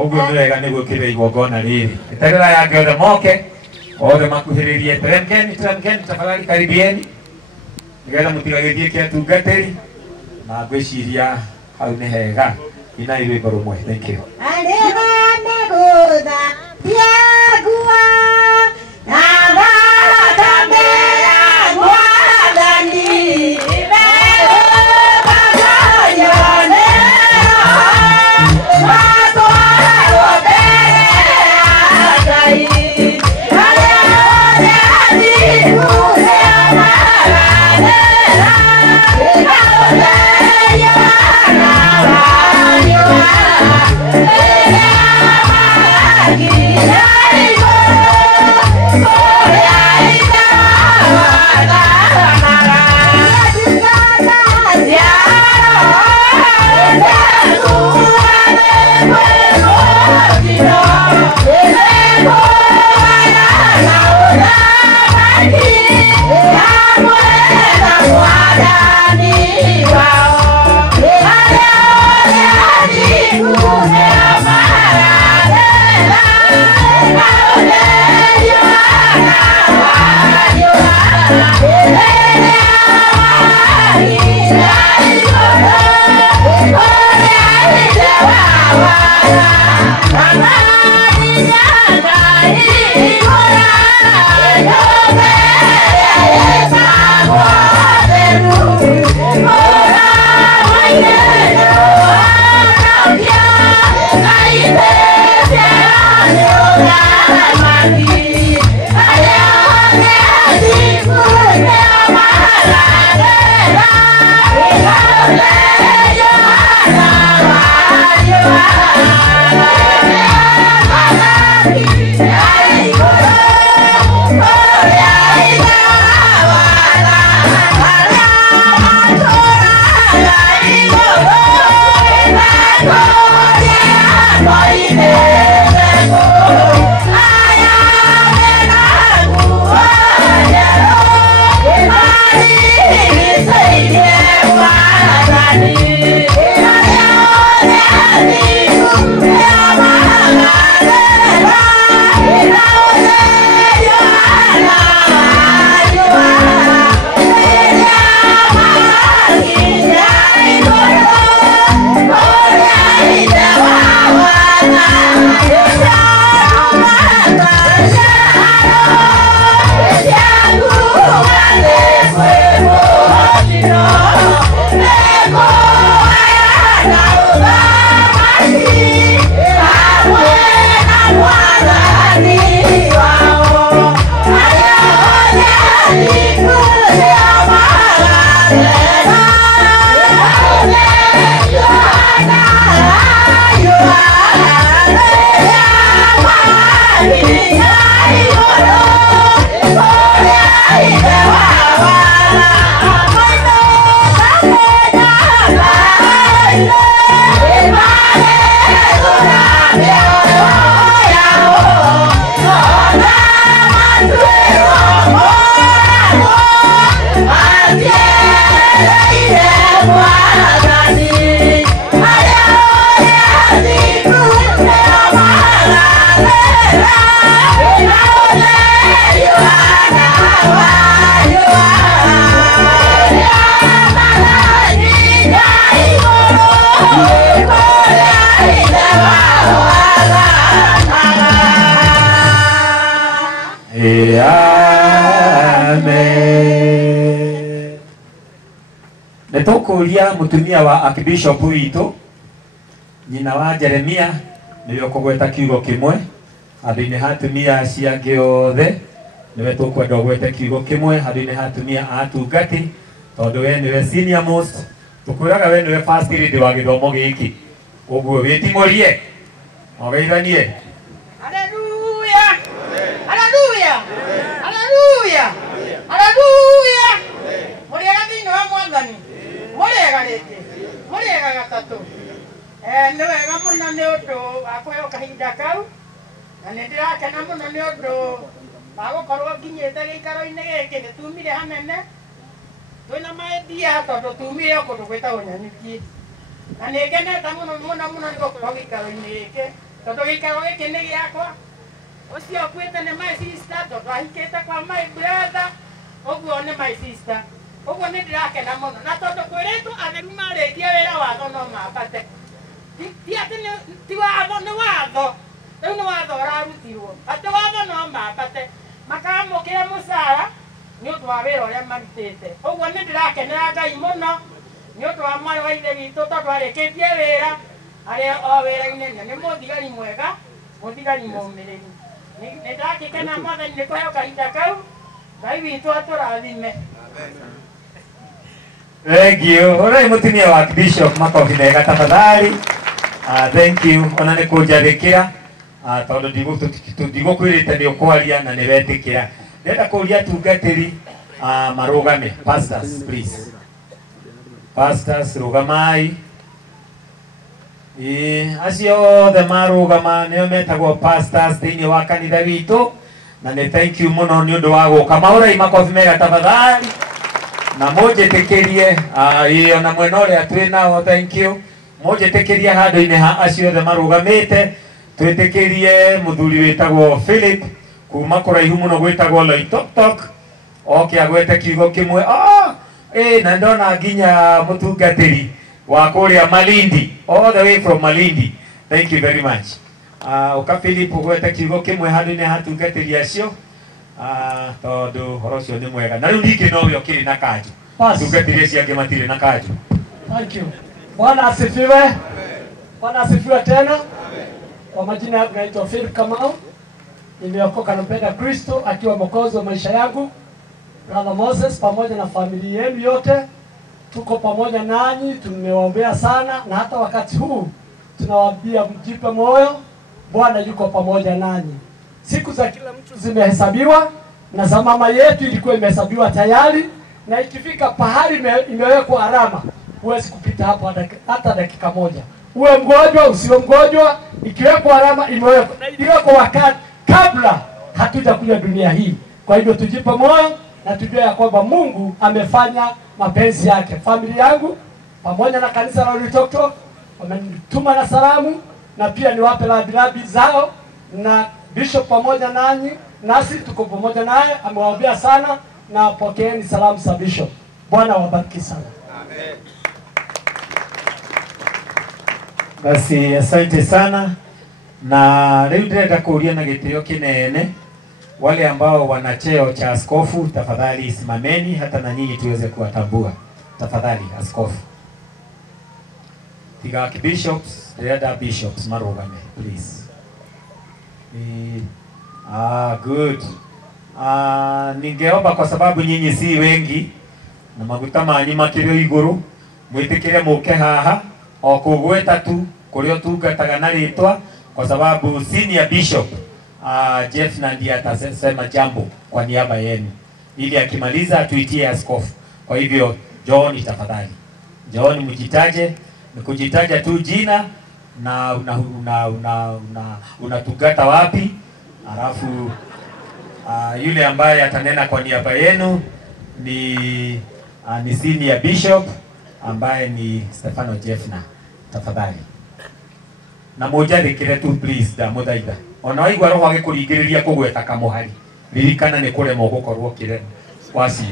Oguo nĩ wega nĩguo kĩrĩa igongona rĩrĩ. Eterera yange othe moke, othe makuhĩrĩrie. Teremkeni tafadhali, karibieni. Nĩgetha mũtigagĩthiĩ kĩatungatĩri. Na ngwĩciria hau nĩ hega. Ina rwĩmbo rũmwe. Thank you. Nĩtũkũria mũtumia wa Archbishop witũ nyina wa Jeremia nĩwe ũkũgweta kiugo kĩmwe handũ-inĩ ha atumia cia gĩothe nĩwe tũkwenda ũgwete kiugo kĩmwe handũ-inĩ ha atumia a atungati tondũ we nĩwe senior most tũkwĩraga we nĩwe first lady wa gĩthomo gĩkĩ ũguo wĩtimũrie mũgeithanie. Haleluya haleluya haleluya haleluya mũrĩega thĩinĩ wa Mwathani mũrĩega rĩngĩ mũrĩega gatatũ nĩ wega mũno nĩ ũndũ wa kũheo kahinda kau na nĩ ndĩrakena mũno nĩ ũndũ Bagokorwo nginyete gĩikaro-inĩ gĩkĩ nĩ tumire hanene twĩna maendia tondũ tumire kũndũ gwĩtagwo Nyanyuki na nĩngenete mũno mũno mũno nĩ gũkorwo gĩikaro-inĩ gĩkĩ tondũ gĩikaro gĩkĩ nĩ gĩakwa ũcio ũkuĩte nĩ my sister tondũ ahikĩte kwa my brother ũguo nĩ my sister ũguo nĩ ndĩrakena mũno na tondũ kwĩrĩtwo atheru marĩkia wĩra watho no mambate ti atĩ ti watho nĩ watho rĩu nĩ watho ũrarutirwo atĩ watho no mambate makamũkĩra mũcara nĩ ũndũ wa wĩra ũrĩa marutĩte ũguo nĩ ndĩrakenera Ngai mũno nĩ ũndũ wa mwarĩ wa ithe witũ tondũ arĩkĩtie wĩra arĩa o wĩra-inĩ nĩ mũthigari mwega mũthigari mũmĩrĩru nĩ ndakĩkena Mwathani nĩ kũheo kahinda kau Ngai witũ atũrathime. Thank you. Ora mutumia wa Bishop makofi mega tafadhali. Thank you. Ona nĩ kũnjathĩkĩra tondũ ndigũkwĩrĩte nĩ ũkwaria na nĩ wetĩkĩra. Ndĩrenda kũria tungatĩri marũgame. Pastors please. Pastors rũgamai. Acio othe marũgama nĩo metagwo pastors thĩinĩ wa kanitha witũ na nĩ thank you mũno nĩ ũndũ wa gũka. Maũrai makofi mega tafadhali. Na mũnjĩtĩkĩrie ona mwena ũrĩa twĩ nao thank you. Mũnjĩtĩkĩrie handũ-inĩ ha acio othe marũgamĩte twĩtĩkĩrie mũthuri wĩtagwo Philip kuma kũraihu mũno gwĩtagwo Loitoktok oke agwete kiugo kĩmwe. Na ndona nginya mũtungatĩri wa kũrĩa Malindi all the way from Malindi. Thank you very much. Oka Philip gwete kiugo kĩmwe handũ-inĩ ha tungatĩri acio tondũ horo ũcio nĩ mwega na rĩu ningĩ no wĩ ũkĩrĩ na kanjũ tungatĩri acio angĩ matirĩ na kanjũ. Thank you. Bwana asifiwe. Bwana asifiwe tena. Kwa majina yangu naitwa Philip Kamau. Nimeokoka na mpenda Kristo akiwa mwokozi wa maisha yangu. Brother Moses pamoja na familia yenu yote tuko pamoja nanyi, tumewaombea sana na hata wakati huu tunawaambia mjipe moyo, Bwana yuko pamoja nanyi. Siku za kila mtu zimehesabiwa na za mama yetu ilikuwa imehesabiwa tayari na ikifika pahali imewekwa alama. Huwezi kupita hapo hata dakika moja. Uwe mgonjwa usiwe mgonjwa, ikiwekwa alama imewekwa wakati kabla hatuja kuja dunia hii. Kwa hivyo tujipe moyo na tujue ya kwamba Mungu amefanya mapenzi yake. Familia yangu pamoja na kanisa la Loitoktok wamenituma na salamu na pia niwape labi zao na Bishop pamoja nanyi nasi tuko pamoja naye amewaombea sana na pokeeni salamu za Bishop. Bwana wabariki sana. Amen. Basi asante sana na leo ndĩrenda kũria na gĩtĩo kĩnene wale ambao wana cheo cha askofu tafadhali simameni hata na nyinyi tuweze kuwatambua tafadhali askofu. Tiga bishops, the bishops marugame please. Good. Ningeomba kwa sababu nyinyi si wengi na maguta manyu makĩrĩ igũrũ mwĩtĩkĩre mũke haha o kũgweta tu kũrĩa tungataga na rĩtwa kwa sababu senior bishop Jeff Nandi atasema jambo kwa niaba yenu ili akimaliza tuitie askofu. Kwa hivyo John tafadhali. John mjitaje, nikujitaja tu jina na unatugata wapi? Alafu yule ambaye atanena kwa niaba yenu ni senior bishop ambaye ni Stefano Jeffna tafadhali. Na mũnjathĩkĩre tu please da mũthaitha. Ona waigua roho agĩkũringĩrĩria kũgweta kamũhari. Ririkana nĩ kũremwo gũkorwo kĩre wacira.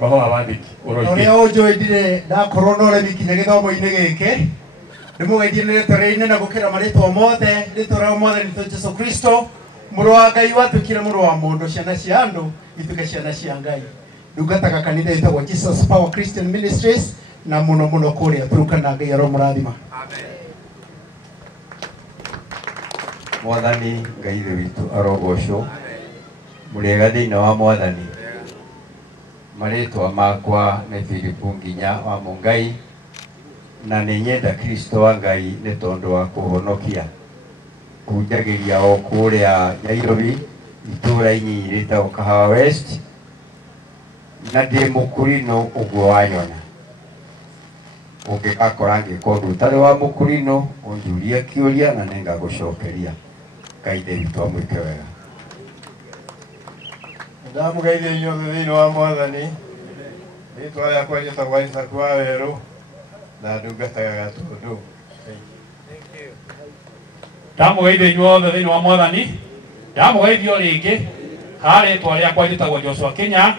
Roho wa wathĩki ũroigĩra. Ũrĩa ũnjũĩ ndirĩ ndakorwo na ũremi kinya gĩthomo-inĩ gĩkĩ. Ndĩmũgeithie nĩ rĩtwa rĩrĩa inene gũkĩra marĩtwa mothe, rĩtwa rĩa Mwathani witũ Jesũ Kristo, mũrũ wa Ngai watuĩkire mũrũ wa mũndũ, ciana cia andũ ituĩke ciana cia Ngai. Ndungataga kanitha wĩtagwo Jesus Power Christian Ministries na mũno mũno kũrĩa Turkana. Ngai aromũrathima. Amen. Mwathani Ngai ithe witũ arogocwo mũrĩega thĩinĩ wa Mwathani. Marĩtwa makwa nĩ Philip Nginya wa Mũngai na nĩ nyenda Kristo wa Ngai nĩ tondũ wa kũhonokia kunjagĩria o kũrĩa Nairobi itũũra inyi rĩtagwo Kahawa West na ndĩ mũkũrinũ ũguo wanyona. Ũngĩgakora ngĩkorwo ũtarĩ wa mũkũrinũ ũnjũrie kĩũria na nĩngagũcokeria. Ngai ithe witũ amwĩke wega. Ndamũgeithia inyuothe thĩinĩ wa Mwathani. Rĩtwa rĩakwa rĩtagwo Isaac wa Werũ na ndungataga Gatundu. Ndamugeithia inyuothe thiini wa Mwathani. Ndamugeithio ringi harä twa rä akwa njätagwo Joshua Kinya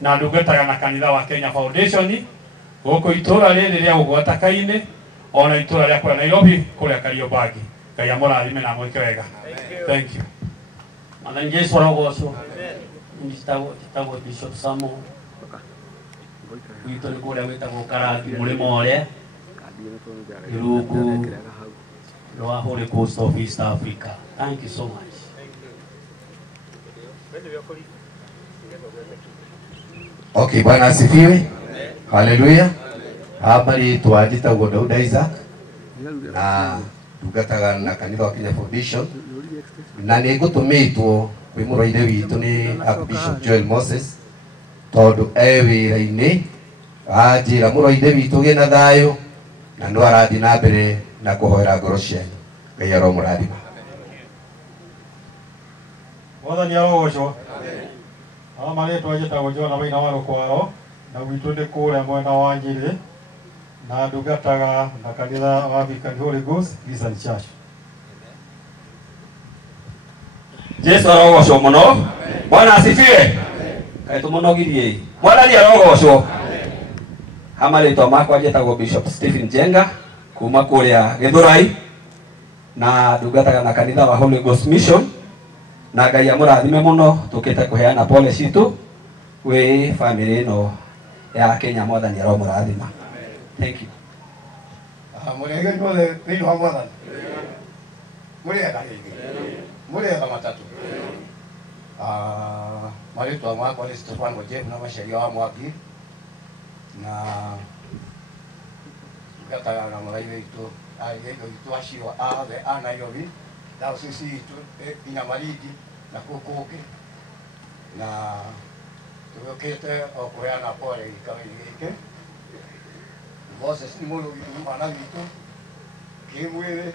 na ndungataga na kanitha wa Kenya Foundation gå itåra rä rä rä a gå gwataka-inä ona itåra rä akwa Nairobi kå rä a Kariobangi. Ngai amå rathime na mwä ke wega. Thank you. Mwathani Jesu arogocwo. Njĩtagwo Bishop Samo gwitũ nĩ kũrĩa gwĩtagwo Karangi mũrĩmo ũrĩa Irungu rwa Holy Coast of East Africa. Thank you so much. Okay, Bwana asifiwe. Haleluya. Hapa ni twajitagwo Daud Isaac na ndungataga na kanitha wa Kenya Foundation na nĩ ngũtũmĩtwo kwĩ mũrũ-ithe witũ nĩ Archbishop Joel Moses tondũ wĩra-inĩ anjĩra mũrũ-ithe witũ gĩ na thayũ na no arathiĩ na mbere na kũhoera ngoro cianyu. Ngai aromũrathima. Mwathani arogocwo. Marĩtwa njĩtagwo John Waina wa Rũkwaro na gwitũ nĩ kũrĩa mwena wa Njĩrĩ na ndungataga na kanitha wa African Holy Ghost Christian Church. Jesu arogocwo mũno. Bwana asifiwe. Kaĩ tũmũnogirie. Mwathani arogocwo. Marĩtwa makwa njĩtagwo Bishop Stephen Jenga kuma kũrĩa Gĩthũrai na ndungataga na kanitha wa Holy Ghost Mission na Ngai amũrathime mũno tũkĩte kũheana pole citũ gwĩ family ĩno ya Kenya. Mwathani aromũrathima. Thank you. Mũrĩega inyuothe thĩinĩ wa Mwathani. Mũrĩega rĩngĩ. Mũrĩega matatũ. Marĩtwa makwa nĩ Stefano Jeff na Macharia wa Mwangi na ndungataga na mũraithe witũ airĩtu witũ acio othe a Nairobi dayosisi itũ nginya Malindi na kũu kũngĩ na tũgĩũkĩte o kũheana pole gĩikaro-inĩ gĩkĩ. Moses nĩ mũndũ witũ mwana witũ kĩmwĩrĩ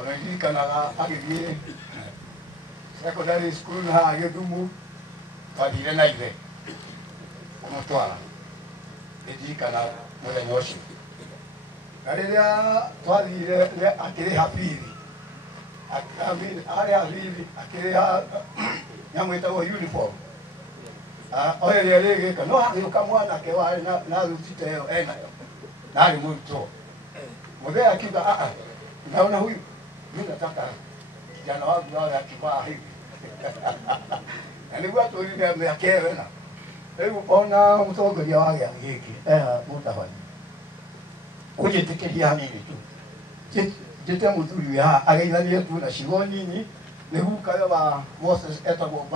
ona ndirikanaga agĩthiĩ secondary school haha Gĩthumu twathire na ithe kũmũtwara ndirikana mũthenya ũcio na rĩrĩa twathire akĩrĩha bithi arĩ bithi akĩrĩha nyamũ ĩtagwo uniform oya rĩrĩa rĩgĩka no hagĩũka mwanake warĩ na thutite ĩyo enayo na arĩ mũrutwo mũthee akiuga naona huyu mimi nataka kijana wangu awe akivaa hivi na nĩguo atũrire mĩaka ĩyo ĩna rĩu ona mũtongoria wa gĩathĩ gĩkĩ mũtabani kũnjĩtĩkĩria hanini tu njĩte mũthuri haha ageithanie tu na ciugo nini nĩguo kayo wa Moses etagwo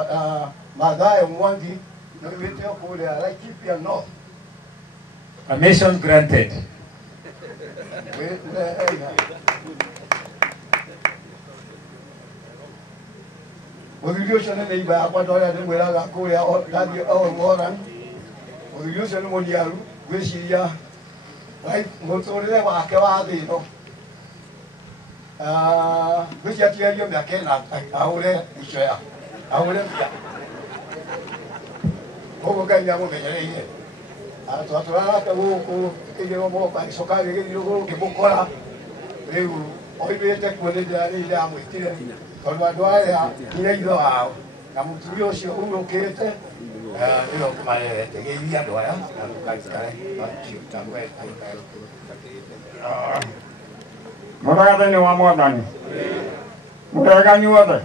Mathayo Mwangi na wĩte o kũrĩa Laikipia North. Permission granted. Mũthuri ũcio nĩ neighbor yakwa ndorĩa ndĩmwĩraga kũrĩa ndathiĩ Moran. Mũthuri ũcio nĩ mũniaru gwĩciria mũtũrĩre wake wa thĩ ĩno gwĩciria atigario mĩaka ĩna ahũre icoya ahũre mbia ũguo Ngai nĩamũmenyereire twatũrana nake gũkũ tũkĩigĩrwo moko agĩcoka agĩgĩthiĩ rũgũrũ ngĩmũkora rĩu oimĩte kuo nĩ ndĩramwĩtire tondũ andũ arĩa nginya ithe wao na mũtumia ũcio urũkĩte nĩwe ũkũmarehete geithia andũ aya na ndũkaikare Mũrega thĩinĩ wa Mwathani. Mũrega inyuothe.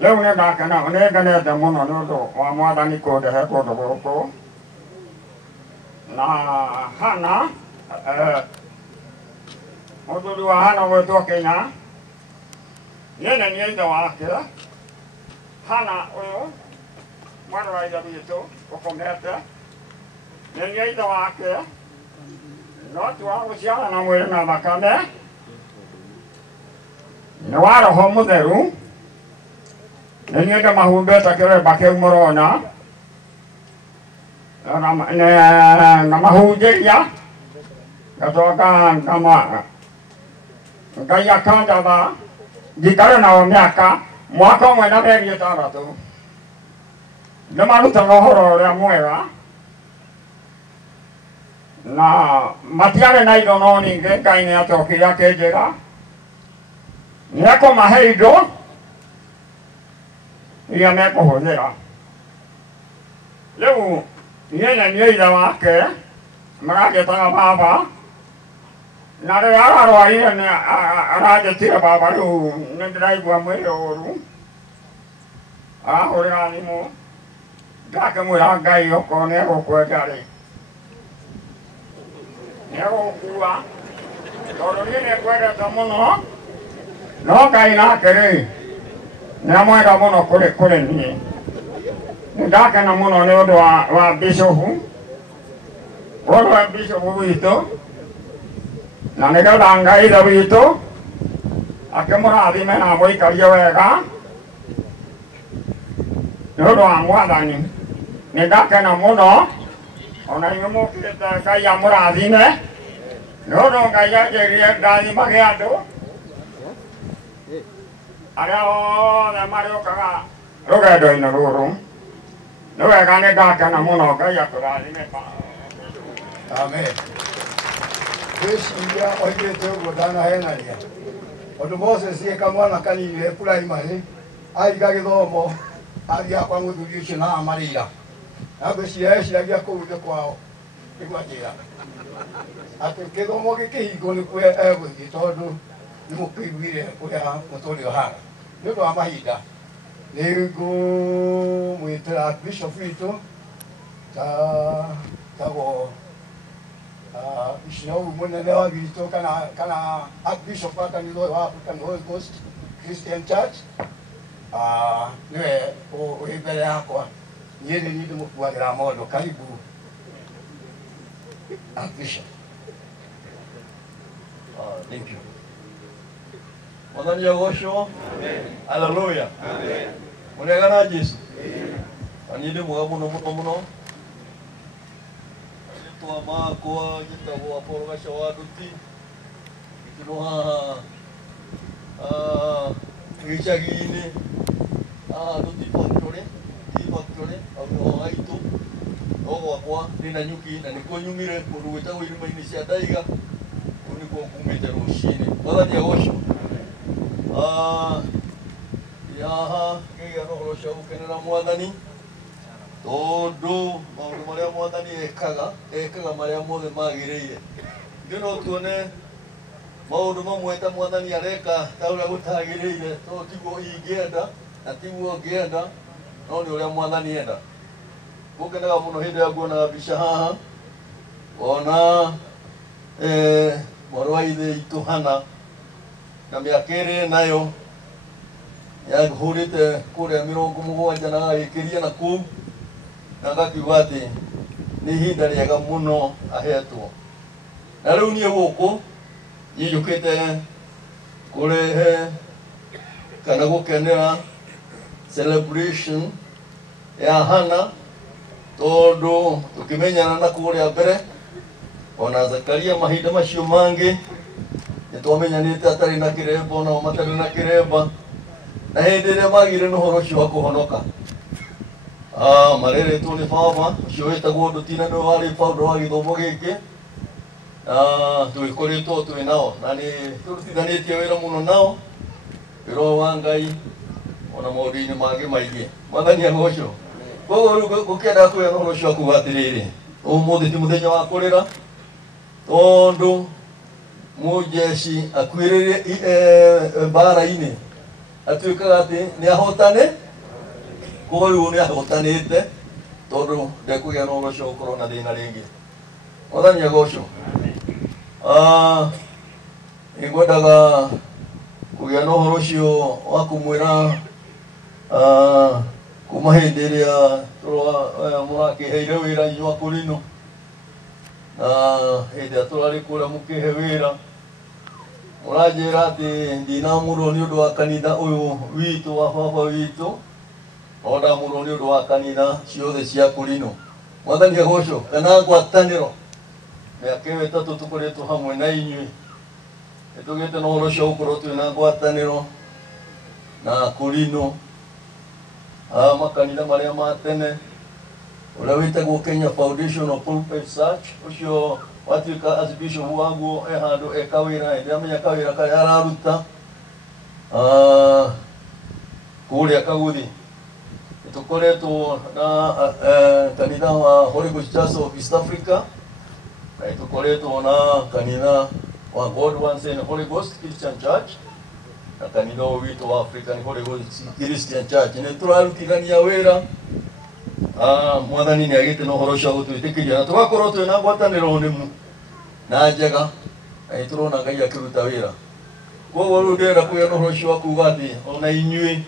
Rĩu nĩngenete mũno nĩ ũndũ wa Mwathani kũndehe kũndũ gũkũ na Hana mũthuri wa Hana gwĩtwo Kenya nĩ ithe wake. Hana ũyũ mwana wa ithe witũ ũkomete nĩ ithe wake no ti wa gũciara na mwĩrĩ na thakame nĩ wa Roho Mũtheru. Nĩ niĩ ndĩmahumbĩte kĩremba kĩu mũrona na mahunjĩria ngacoka Ngai akanjatha njikare nao mwaka ũmwe na mĩeri 6 nĩmarutaga ũhoro ũrĩa mwega na matiarĩ na indo no ningĩ Ngai nĩ acokire akĩnjĩra nĩ ekũmahe indo iria mekũhũthĩra. Rĩu niĩ nĩ niĩ ithe wake marangĩtaga baba, na rĩrĩa ararwarire nĩ aranjĩtire baba, rĩu nĩ ndĩraigua mwĩrĩ ũru, arahũrĩra thimũ ngakĩmwĩra Ngai okorwo nĩ egũkwenda rĩ nĩ egũkua, tondũ niĩ nĩ kwendete mũno, no Ngai nake rĩ nĩ amwenda mũno kũrĩ niĩ. Nĩ ndakena mũno nĩ ũndũ wa bishopu, ũndũ wa bishopu witũ, na nĩgetha Ngai ithe witũ akĩmũrathime na amũikarie wega nĩ ũndũ wa Mwathani. Nĩ ndakena mũno ona inyuĩ mũkĩte Ngai amũrathime nĩ ũndũ Ngai anjĩrire ndathimage andũ arĩa othe marĩũkaga rũgendo-inĩ rũrũ. Nĩ wega nĩ ndakena mũno, Ngai atũrathime. Amen. Gwĩciria oigĩte ũguo ndanahenania. Ũndũ Moses eka mwana kanini primary aiga gĩthomo athiaga kwa mũthuri ũcio na amarĩra. Na ngwĩciria eciragia kũu thĩ kwao nĩguo anjĩra atĩ gĩthomo gĩkĩhingwo nĩkuo egũthiĩ, tondũ nĩ mũkĩiguire ũrĩa mũtũrĩre ũhana. Nĩ ũndũ wa mahinda nĩ ngũmwĩtĩra bishop witũ tagwo bishop mũnene wa witũ kana archbishop wa kanitha ũyũ wa African Holy Ghost Christian Church. Niwe ũrĩ mbere yakwa, niĩ nĩ niĩ ndĩmũkuagĩra mondo. Karibu archbishop. Thank you. Mwathani agocwo. Hallelujah. Mũrega na Jesu. Niĩ ndĩ mwega mũno mũno mũno. Rĩĩtwa makwa njĩtagwo Apollo Gacaũ wa Nduti, ngĩkĩrwo haha gĩcagi-inĩ Nduti factory hau nĩho haitũ, no gwakwa ndĩ na nyuki na nĩkuo nyumire kũndũ gwĩtagwo irĩma-inĩ cia Ndaiga, kũu nĩkuo kumĩte rũcinĩ. Mwathani agocwo. Haha ngĩgĩa na ũhoro ũcio wa gũkenera Mwathani, tondũ maũndũ marĩa Mwathani ekaga marĩa mothe magĩrĩire. Ithuĩ no tuone maũndũ mamwe ta Mwathani areka ta ũrĩa gũtagĩrĩire, tondũ tiguo ingĩenda na tiguo ngĩenda, no nĩ ũrĩa Mwathani enda. Ngũkenaga mũno hĩndĩ ĩrĩa nguonaga mbica haha, ona mwarĩ wa ithe itũ Hana, na mĩaka ĩrĩ nayo yahũrĩte kũrĩa 70 na agagĩkĩria na kũu, na ngakiuga atĩ nĩ ihinda rĩega mũno ahetwo. Na rĩu niĩ gũkũ njiyũkĩte kũrehe kana gũkenera celebration ya Hana, tondũ tũkĩmenyana na kũrĩa mbere, ona Zakaria mahinda macio mangĩ nĩtwamenyanĩte atarĩ na kĩremba, onao matarĩ na kĩremba, na hĩndĩ ĩrĩa magire na ũhoro ũcio wa kũhonoka mareretwo nĩ baba ũcio wĩtagwo Nduti, na nĩwe warĩ founder wa gĩthomo gĩkĩ, na tũgĩkoretwo twĩ nao na nĩ tũrutithanĩtie wĩra mũno nao, wĩra wa Ngai ona maũndũ-inĩ mangĩ maingĩ. Mwathani agocwo. Koguo rĩu gũkĩenda kwĩra na ũhoro ũcio wa kuuga atĩrĩrĩ, ũmũthĩ ti mũthenya wa kũrĩra, tondũ mũjeci akuĩrĩire mbara-inĩ atuĩkaga atĩ nĩ ahotane. Koguo rĩu nĩ ahotanĩte, tondũ ndekũgĩa na ũhoro ũcio gũkorwo na thĩna rĩngĩ. Mwathani agocwo. Nĩngwendaga kũgĩa na ũhoro ũcio wa kũmwĩra kuma hĩndĩ ĩrĩa mũrakĩheire wĩra inyuĩ akũrinũ, na hĩndĩ ĩrĩa tũrarĩ kũrĩa mũkĩhe wĩra, mũranjĩra atĩ ndinamũrwo nĩ ũndũ wa kanitha ũyũ witũ wa baba witũ, no ndamũrwo nĩ ũndũ wa kanitha ciothe cia kũrinũ. Mwathani agocwo. Kana ngwatanĩro mĩaka ĩyo ĩtatũ tũkoretwo hamwe na inyuĩ, nĩtũgĩte na ũhoro ũcio gũkorwo twĩna ngwatanĩro na kũrinũ, makanitha marĩa ma tene, ũrĩa wĩtagwo Kenya Foundation of Pulpit Search, ũcio watuika archbishop wangu handu ekawira ndamenya kawira kaya araruta kuria kaguthi tukoretwo na kanitha wa Holy Ghost Church of East Africa na tukoretwo na kanitha wa God Once in Holy Ghost Christian Church na kanitha witu wa African Holy Ghost Christian Church ne turarutithania wira mwathani ni agite no horo cia gutwitikiria na tugakorwo twina ngwataniro nemu na njega na turona Ngai akiruta wira koguo riu ndenda kuya no horo cia kuga ati ona inyui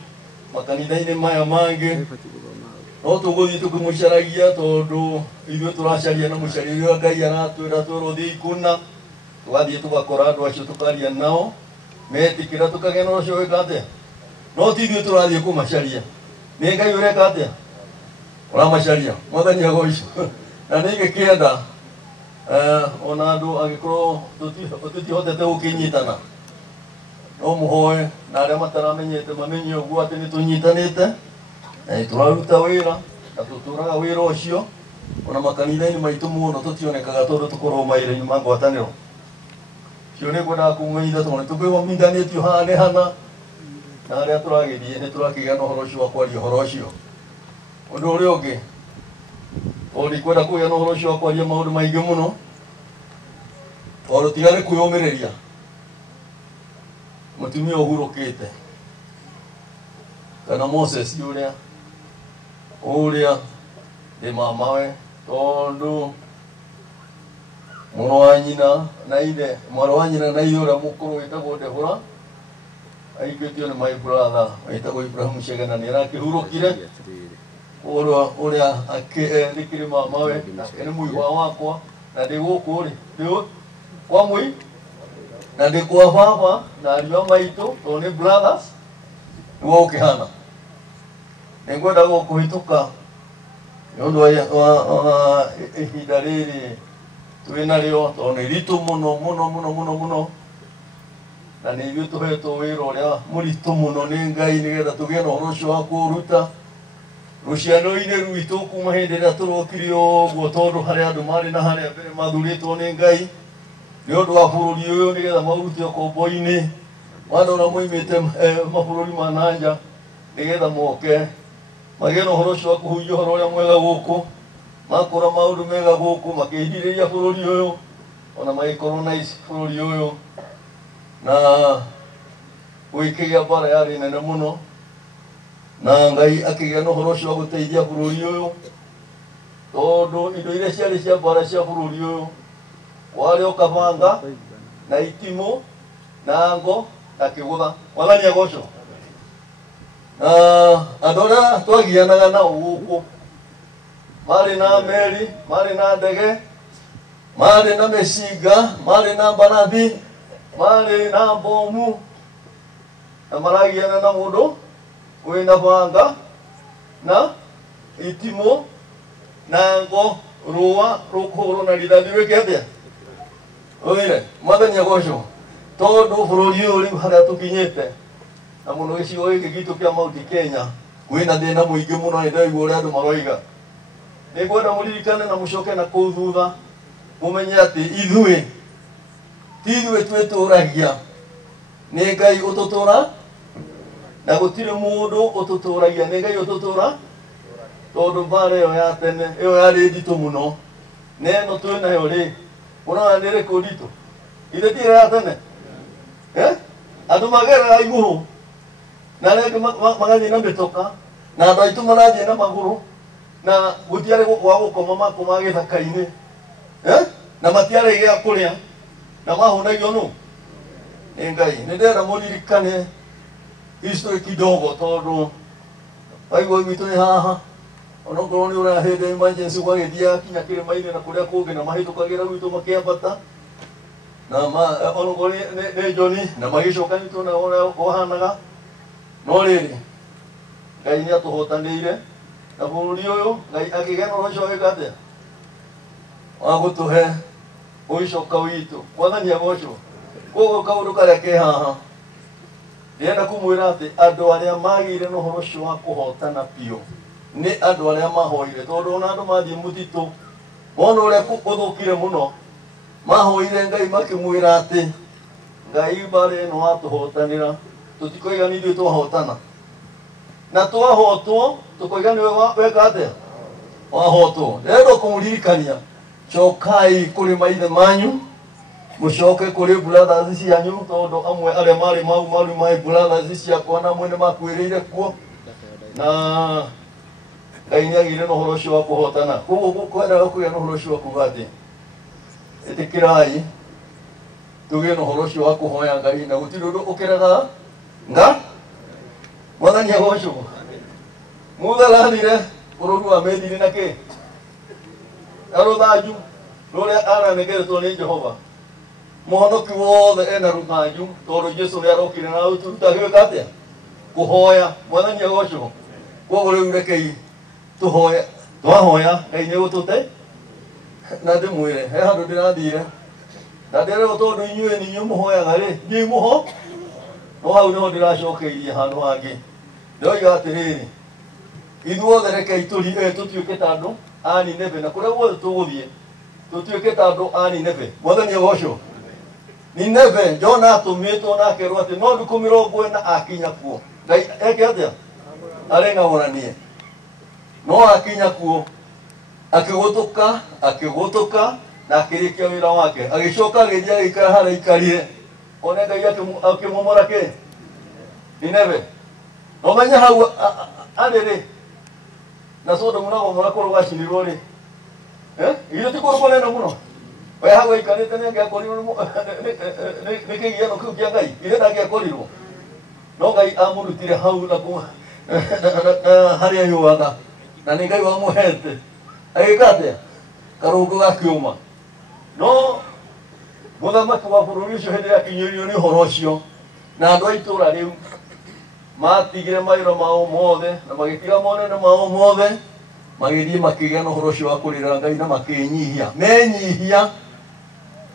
makanitha-ini maya mangi no tuguthii tukimucaragia tondu ithuĩ turacaria na mucarĩri wa Ngai aratwĩra twĩrwo ikuna tugathii tugakora andu acio tukaria nao metikira tukagĩa na ũcio wĩka atĩa no ti ithuĩ tũrathiĩ kũmacaria nĩ Ngai ũreka atĩa ũramacaria mwathani agocwo na nĩngĩkĩenda ona andu angĩkorwo tũtihotete gũkĩnyitana no muhoe na arĩa mataramenyete mamenye ũguo atĩ nĩ tũnyitanĩte na tũraruta wĩra na tũtũraga wĩra ũcio ona makanitha-inĩ maitũ mũno tũtionekaga tondũ tũkorwo mawĩra-inĩ ma ngwatanĩro cio nĩ ngwendaga kũmenyithia tondũ nĩ tũkĩgomithanĩtio haha nĩ hana na harĩa tũragĩthiĩ nĩ tũrakĩgĩa na ũhoro ũcio wa kwaria ũhoro ũcio ũndũ ũrĩa ũngĩ tondũ ndikwenda kũgĩa na ũhoro ũcio wa kwaria maũndũ maingĩ mũno tondũ tiga nĩ kwĩyũmĩrĩria mutumia uhurukite kana Moses uria ndi mamawe tondu mwana wa nyina na ithe uria mukuru witagwo Debora aingĩtio nĩ my brother witagwo Ibrahim Shegana nĩ arakĩhurũkire uria akĩrĩ mamawe nĩ mũigua wakwa na ndĩ gũkũ rĩ kwa mũi na ndi kwa baba na ariũ maitũ to nĩ brothers nĩguo ũkĩhana nĩngwenda gũkũhĩtũka nĩ ũndũ wa ihinda rĩrĩ twĩnarĩo to nĩ ritũ mũno na nĩ ithuĩ tũhetwo wĩra ũrĩa mũritũ mũno nĩ Ngai nĩgetha tũgĩe na ũhoro ũcio wa kũũruta rũciaro-inĩ rwitũ kuma hĩndĩ ĩrĩa tũrokire ũguo tondũ harĩ andũ marĩ na harĩa mbere mathurĩtwo nĩ Ngai nĩ ũndũ wa bũrũri ũyũ nĩgetha maurute ũkombo-inĩ wa andũ arĩa moimĩte mabũrũri ma nanja nĩgetha moke magĩe na ũhoro ũcio wa kũhunjia ũhoro ũrĩa mwega gũkũ makora maũndũ mega gũkũ makĩhithĩrĩria bũrũri ũyũ ona magĩcolonize bũrũri ũyũ na gwĩkĩgĩa mbara yarĩ nene mũno na Ngai akĩgĩa na ũhoro ũcio wa gũteithia bũrũri ũyũ tondũ indo iria ciarĩ cia mbara cia bũrũri ũyũ warĩ ũkabanga na itimũ na ngo na kĩgũtha mwathani agocwo andũ arĩa twagianaga nao gũkũ marĩ na meri marĩ na ndege marĩ na mĩcinga marĩ na mbarathi marĩ na mbomu na maragiana na mũndũ wĩna banga na itimũ na ngo rũa rũkũhũrwo na rithathi wĩke atĩa oire mwathani agocwo tondu bũrũri ũyũ rĩu harĩa tũkinyĩte na mũno gĩcigo gĩkĩ gitũ kĩa Mount Kenya kwĩna thĩna mũingĩ mũno nĩ ndĩraigua ũrĩa andũ maroiga nĩ ngwenda mũririkane na mũcoke na kũu thutha mũmenye atĩ ithuĩ ti ithuĩ twĩtũragia nĩ Ngai ũtũtũra na gũtirĩ mũndũ ũtũtũragia nĩ Ngai ũtũtũra tondũ mbara ĩyo ya tene ĩyo yarĩ nditũ mũno na ĩno twĩnayo rĩ ũrona nĩ rĩkũ nditũ ithe ti ya tene andũ magerera imuhũ na rĩngĩ magathiĩ na mĩtoka na andũ aitũ marathiĩ na magũrũ na gũtiarĩ gwa gũkoma makoma gĩthaka-inĩ na matiarĩ gĩa kũrĩa na mahũnagio nũ nĩ Ngai nĩ ndĩrenda mũririkane history kidogo tondũ waigua gwitũ nĩ haha onokorwo nĩ ũrahĩndĩ emergency gwagĩthiaga kinya kĩrĩma-inĩ na kũrĩa kũngĩ na mahĩtũkagĩra gwitũ makĩambata na onokorwo nĩ Joni na magĩcokanĩtwo na ũrĩa ũhanaga no rĩrĩ Ngai nĩ atũhotanĩire na bũrũri ũyũ Ngai akĩgĩa na ũhoro ũcio wĩka atĩa wa gũtũhe ũicoka witũ mwathani agocwo koguo kaũndũ karĩa ke haha ndĩrenda kũmwĩra atĩ andũ arĩa magĩire na ũhoro ũcio wa kũhotana biũ nĩ andũ arĩa mahoire tondũ ona andũ mathiĩ mũtitũ mona ũrĩa gũthũkire mũno mahoire Ngai makimwira ati Ngai bare no atuhotanira tutikoiganithio twahotana na twahotwo tukoiganio weka atia wahotwo rero kumuririkania chokai kuri maithe manyu mucoke kuri brothers cianyu tondu amwe aria mari mau my brothers ciakwa na mwene makwirire kuo na Ngai niagire no horo ucio wa kuhotana koguo gukwenda kugia no horo ucio wa kuga ati itikirai tugie no horo ucio wa kuhoya Ngai na gutiri undu ukiraga nga mwathani agocwo mutharanire bururu wa medini na ki aruthanju ruria aranegeretwo ni Jehova muhonoki wothe ena ruthanju tondu Jesu ni arokire na ututagwe atia kuhoya mwathani agocwo koguo riu rekei tuhoya twahoya Ngai ni gutute na ndimwire he handu ndirathire na ndire tondu inyuĩ ni inyuĩ muhoyaga ri ni muho no hau niho ndiracokeirie handu hangi ndoiga atiriri ithuothe rekei tutuĩke ta andũ a Nineve na kũrĩa guothe tũgũthiĩ tutuĩke ta andũ a Nineve mwathani agocwo Nineve Jona atũmĩtwo na akerwo atĩ no thikũ 40 akinya kuo Ngai eke atia areng'aũranie no akinya kuo akĩgũtũka na akĩrĩkia wĩra wake agĩcoka agĩthiĩ agĩikara harĩa aikarire one Ngai akĩmomora kĩ Nineve no menya hau arĩrĩ na Sodomu na Gomora kũrũgacinirwo rĩ ithuĩ ti kũndũ kũnene mũno we hau aikarĩte nĩangĩakorirwo nĩ kĩgiano kĩu kĩa Ngai ithe ndangĩakorirwo no Ngai amũrutire hau na harĩa yũaga na nĩ Ngai wamũhete agĩka atĩa karũngo gakiuma no mũthamaki wa bũrũri ũcio hĩndĩ yakinyĩrio nĩ ũhoro ũcio na andũ a itũũra rĩu matigire mawĩra mao mothe na magĩtiga monene mao mothe magĩthiĩ makĩgĩa na ũhoro ũcio wa kũrĩra Ngai na makĩnyihia menyihia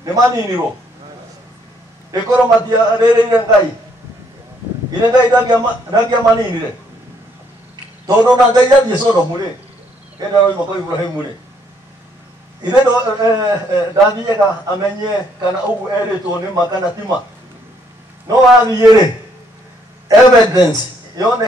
nĩ maninirwo ĩkorwo matiarĩrĩire Ngai ire Ngai ndangĩamaninire tondu na Ngai athiĩ Sodomu rĩ ena roima kwa Ibrahimu rĩ ire ndathiaga amenye kana ũguo erĩtwo nĩ ma kana tima no athiĩ rĩ evidence yone